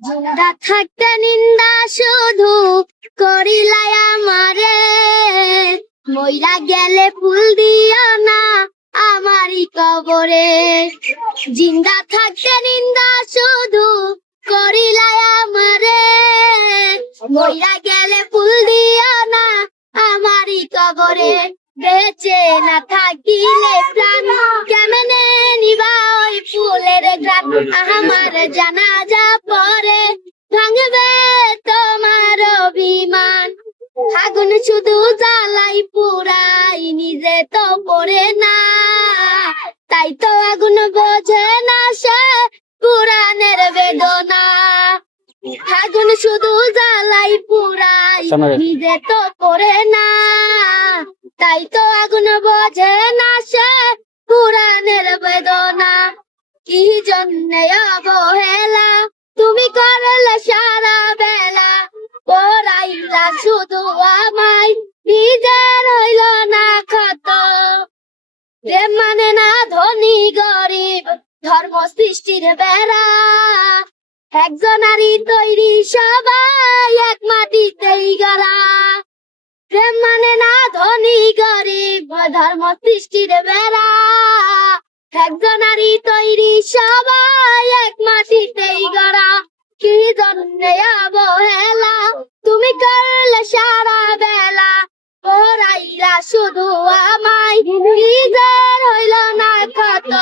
জিন্দা থাকতে নিন্দা শুধু করিলাই আমারে, মইরা গেলে ফুল দিও না আমারই কবরে। জিন্দা থাকতে নিন্দা শুধু করিলাই আমারে, মইরা গেলে ফুল দিও না আমারই কবরে। বেঁচে না থাকিলে প্রাণ কেমনে নিবা ওই ফুলের গ্রাম, আমার জানাজা পরে ভাঙবে তোমার অভিমান। আগুন শুধু জ্বালাই পুরাই নিজে তো পড়ে না, তাই তো আগুন বোঝে না সে পুরাণের বেদনা। আগুন শুধু জ্বালাই পুরাই নিজে তো পড়ে না, তাই তো আগুন বোঝে না সে পুরাণের বেদনা। কি জন্যে অবহেলা তুমি করলে সারা বেলা, পড়াইলা শুধু আমায় নিজের হইল না ক্ষত। প্রেম মানে না ধনী গরিব ধর্ম সৃষ্টির বেড়া, একজনারই তৈরি সবাই এক মাটিতেই গড়া। প্রেম মানে না ধনী গরিব ধর্ম সৃষ্টির বেড়া, একজনারই তৈরি সবাই এক মাটিতেই গড়া। কি জন্যে অবহেলা তুমি করলে সারা বেলা, পড়াইলা শুধু আমায় নিজের হইল না ক্ষত।